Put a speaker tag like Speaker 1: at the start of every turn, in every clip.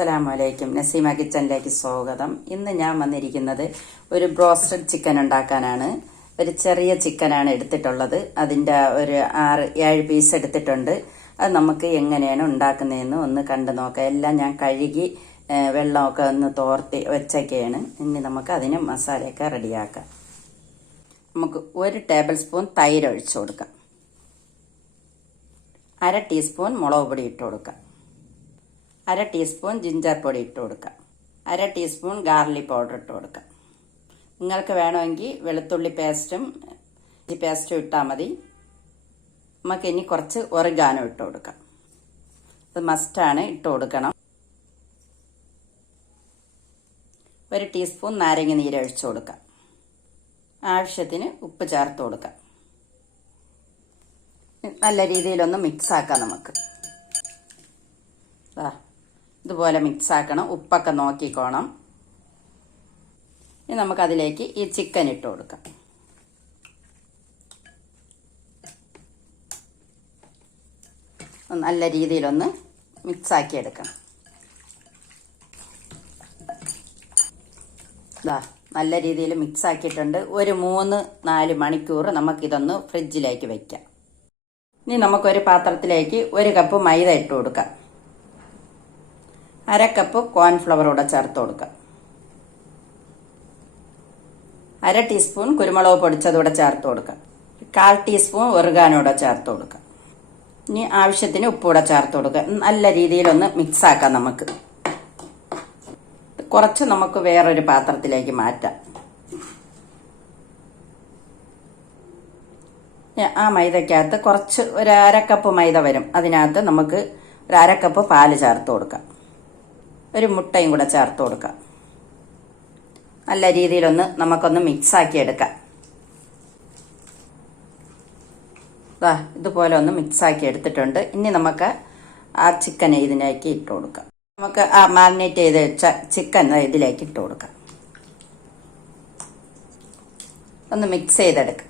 Speaker 1: അസ്സലാമലൈക്കും നസീമ കിച്ചണിലേക്ക് സ്വാഗതം. ഇന്ന് ഞാൻ വന്നിരിക്കുന്നത് ഒരു ബ്രോസ്റ്റഡ് ചിക്കൻ ഉണ്ടാക്കാനാണ്. ഒരു ചെറിയ ചിക്കനാണ് എടുത്തിട്ടുള്ളത്. അതിന്റെ ഒരു ആറ് ഏഴ് പീസ് എടുത്തിട്ടുണ്ട്. അത് നമുക്ക് എങ്ങനെയാണ് ഉണ്ടാക്കുന്നതെന്ന് ഒന്ന് കണ്ടു നോക്കാം. എല്ലാം ഞാൻ കഴുകി വെള്ളമൊക്കെ ഒന്ന് തോർത്തി വെച്ചൊക്കെയാണ്. ഇനി നമുക്ക് അതിന് മസാലയൊക്കെ റെഡിയാക്കാം. നമുക്ക് ഒരു ടേബിൾ സ്പൂൺ തൈര് ഒഴിച്ചു കൊടുക്കാം. അര ടീസ്പൂൺ മുളക് പൊടി ഇട്ട് കൊടുക്കാം. അര ടീസ്പൂൺ ജിഞ്ചർ പൊടി ഇട്ട് കൊടുക്കാം. അര ടീസ്പൂൺ ഗാർലിക് പൗഡർ ഇട്ട് കൊടുക്കാം. നിങ്ങൾക്ക് വേണമെങ്കിൽ വെളുത്തുള്ളി പേസ്റ്റും ഈ പേസ്റ്റും ഇട്ടാൽ മതി. നമുക്ക് ഇനി കുറച്ച് ഒറിഗാനോ ഇട്ട് കൊടുക്കാം. അത് മസ്റ്റാണ് ഇട്ട് കൊടുക്കണം. ഒരു ടീസ്പൂൺ നാരങ്ങ നീര് ഒഴിച്ചു കൊടുക്കാം. ആവശ്യത്തിന് ഉപ്പ് ചേർത്ത് കൊടുക്കാം. നല്ല രീതിയിലൊന്ന് മിക്സ് ആക്കാം നമുക്ക്. ദാ, ഇതുപോലെ മിക്സ് ആക്കണം ഉപ്പൊക്കെ നോക്കിക്കോണം. ഇനി നമുക്കതിലേക്ക് ഈ ചിക്കൻ ഇട്ട് കൊടുക്കാം. നല്ല രീതിയിലൊന്ന് മിക്സ് ആക്കി എടുക്കണം. ദാ നല്ല രീതിയിൽ മിക്സ് ആക്കിയിട്ടുണ്ട് ഒരു മൂന്ന് നാല് മണിക്കൂർ നമുക്കിതൊന്ന് ഫ്രിഡ്ജിലേക്ക് വെക്കാം. ഇനി നമുക്കൊരു പാത്രത്തിലേക്ക് ഒരു കപ്പ് മൈദ ഇട്ട് കൊടുക്കാം. അര കപ്പ് കോൺഫ്ലവർ കൂടെ ചേർത്ത് കൊടുക്കാം അര ടീസ്പൂൺ കുരുമുളക് പൊടിച്ചതൂടെ ചേർത്ത് കൊടുക്കാം കാൽ ടീസ്പൂൺ ഒറുകാനൂടെ ചേർത്ത് കൊടുക്കുക. ഇനി ആവശ്യത്തിന് ഉപ്പൂടെ ചേർത്ത് കൊടുക്കുക. നല്ല രീതിയിലൊന്ന് മിക്സ് ആക്കാം നമുക്ക്. കുറച്ച് നമുക്ക് വേറൊരു പാത്രത്തിലേക്ക് മാറ്റാം. ആ മൈദക്കകത്ത് കുറച്ച് ഒരു അരക്കപ്പ് കപ്പ് മൈദ വരും. അതിനകത്ത് നമുക്ക് ഒരു അരക്കപ്പ് കപ്പ് പാൽ ചേർത്ത് കൊടുക്കാം. ഒരു മുട്ടയും കൂടെ ചേർത്ത് കൊടുക്കാം. നല്ല രീതിയിലൊന്ന് നമുക്കൊന്ന് മിക്സ് ആക്കി എടുക്കാം ഇതുപോലെ ഒന്ന് മിക്സ് ആക്കി എടുത്തിട്ടുണ്ട്. ഇനി നമുക്ക് ആ ചിക്കൻ ഇതിലേക്ക് ഇട്ട് കൊടുക്കാം. നമുക്ക് ആ മാരിനേറ്റ് ചെയ്ത് വെച്ച ചിക്കൻ ഇതിലേക്ക് ഇട്ട് കൊടുക്കാം. ഒന്ന് മിക്സ് ചെയ്തെടുക്കാം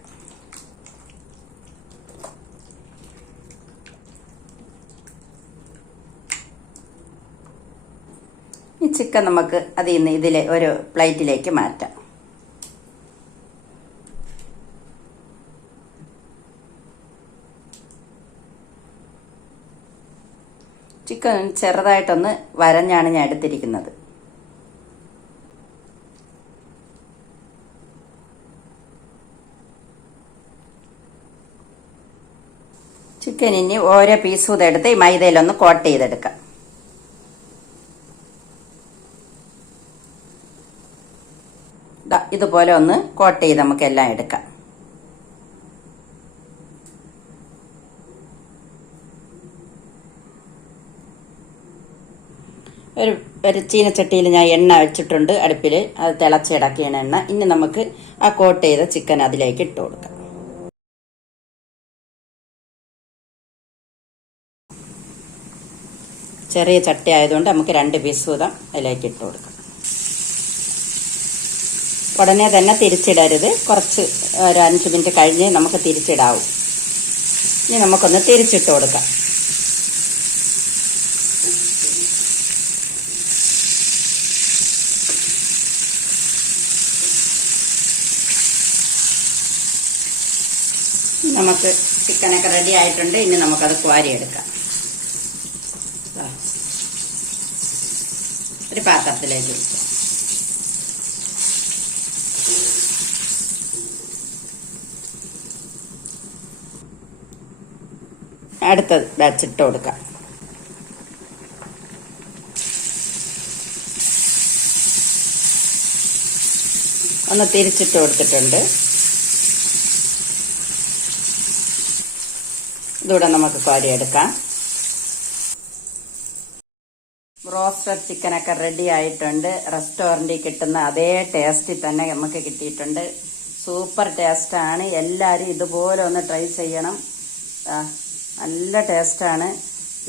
Speaker 1: ഈ ചിക്കൻ നമുക്ക് അതിൽ നിന്ന് ഇതിലെ ഒരു പ്ലേറ്റിലേക്ക് മാറ്റാം. ചിക്കൻ ചെറുതായിട്ടൊന്ന് വരഞ്ഞാണ് ഞാൻ എടുത്തിരിക്കുന്നത്. ചിക്കൻ ഇനി ഓരോ പീസും ഇതെടുത്ത് ഈ മൈദയിലൊന്ന് കോട്ട് ചെയ്തെടുക്കാം. ഇതുപോലെ ഒന്ന് കോട്ട് ചെയ്ത് നമുക്ക് എല്ലാം എടുക്കാം. ഒരു ഒരു ചീനച്ചട്ടിയിൽ ഞാൻ എണ്ണ വെച്ചിട്ടുണ്ട് അടുപ്പിൽ അത് തിളച്ചിടക്കിയാണ് എണ്ണ. ഇനി നമുക്ക് ആ കോട്ട് ചെയ്ത ചിക്കൻ അതിലേക്ക് ഇട്ട് കൊടുക്കാം. ചെറിയ ചട്ടി ആയതുകൊണ്ട് നമുക്ക് രണ്ട് പീസ് വീതം അതിലേക്ക് ഇട്ട് കൊടുക്കാം. ഉടനെ തന്നെ തിരിച്ചിടരുത്. കുറച്ച് ഒരു അഞ്ച് മിനിറ്റ് കഴിഞ്ഞ് നമുക്ക് തിരിച്ചിടാവും. ഇനി നമുക്കൊന്ന് തിരിച്ചിട്ട് കൊടുക്കാം. നമുക്ക് ചിക്കനൊക്കെ റെഡി ആയിട്ടുണ്ട്. ഇനി നമുക്കത് എടുക്കാം. ഒരു പാത്രത്തിലേക്ക് അടുത്തത്. വെച്ചിട്ട് കൊടുക്കാം. ഒന്ന് തിരിച്ചിട്ട് കൊടുത്തിട്ടുണ്ട്. ഇതൂടെ നമുക്ക് കോരിയെടുക്കാം. റോസ്റ്റഡ് ചിക്കനൊക്കെ റെഡി ആയിട്ടുണ്ട്. റെസ്റ്റോറന്റിൽ കിട്ടുന്ന അതേ ടേസ്റ്റിൽ തന്നെ നമുക്ക് കിട്ടിയിട്ടുണ്ട്. സൂപ്പർ ടേസ്റ്റാണ് എല്ലാവരും ഇതുപോലെ ഒന്ന് ട്രൈ ചെയ്യണം. നല്ല ടേസ്റ്റാണ്.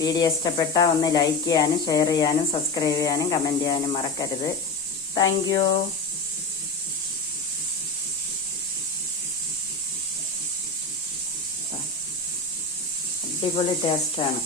Speaker 1: വീഡിയോ ഇഷ്ടപ്പെട്ട ഒന്ന് ലൈക്ക് ചെയ്യാനും ഷെയർ ചെയ്യാനും സബ്സ്ക്രൈബ് ചെയ്യാനും കമന്റ് ചെയ്യാനും മറക്കരുത്. താങ്ക് അടിപൊളി ടേസ്റ്റാണ്.